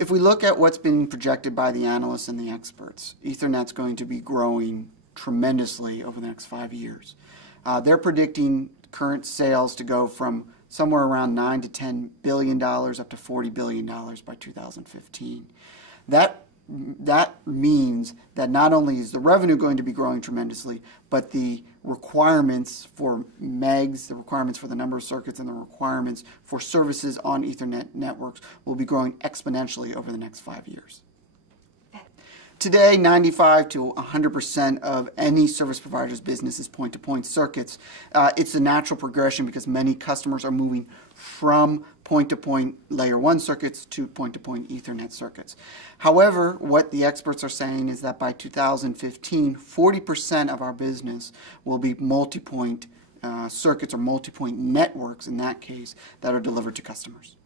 If we look at what's been projected by the analysts and the experts, Ethernet's going to be growing tremendously over the next 5 years. They're predicting current sales to go from somewhere around $9 to $10 billion up to $40 billion by 2015. That means that not only is the revenue going to be growing tremendously, but the requirements for megs, the requirements for the number of circuits, and the requirements for services on Ethernet networks will be growing exponentially over the next 5 years. Today, 95 to 100% of any service provider's business is point-to-point circuits. It's a natural progression because many customers are moving from point-to-point layer 1 circuits to point-to-point Ethernet circuits. However, what the experts are saying is that by 2015, 40% of our business will be multi-point circuits or multi-point networks, in that case, that are delivered to customers.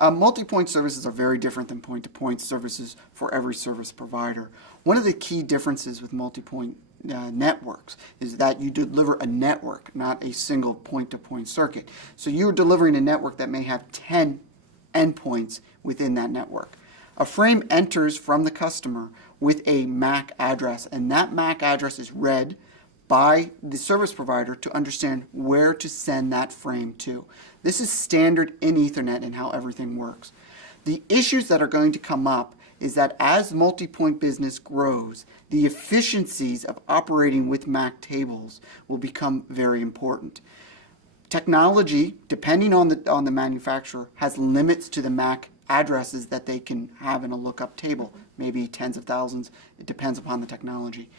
Multi-point services are very different than point-to-point services for every service provider. One of the key differences with multi-point networks is that you deliver a network, not a single point-to-point circuit. So you're delivering a network that may have 10 endpoints within that network. A frame enters from the customer with a MAC address, and that MAC address is read by the service provider to understand where to send that frame to. This is standard in Ethernet and how everything works. The issues that are going to come up is that as multi-point business grows, the efficiencies of operating with MAC tables will become very important. Technology, depending on the manufacturer, has limits to the MAC addresses that they can have in a lookup table, maybe tens of thousands. It depends upon the technology.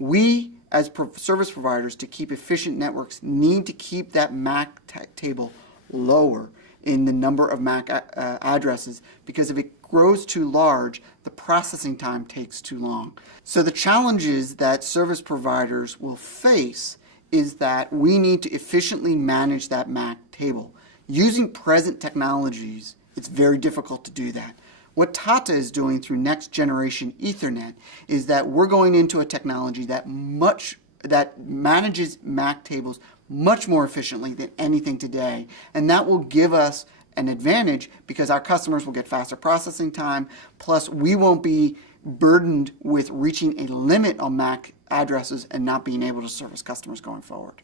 We, as service providers, to keep efficient networks, need to keep that MAC table lower in the number of MAC addresses, because if it grows too large, the processing time takes too long. So the challenges that service providers will face is that we need to efficiently manage that MAC table. Using present technologies, it's very difficult to do that. What Tata is doing through next generation Ethernet is that we're going into a technology that manages MAC tables much more efficiently than anything today, and that will give us an advantage because our customers will get faster processing time, plus we won't be burdened with reaching a limit on MAC addresses and not being able to service customers going forward.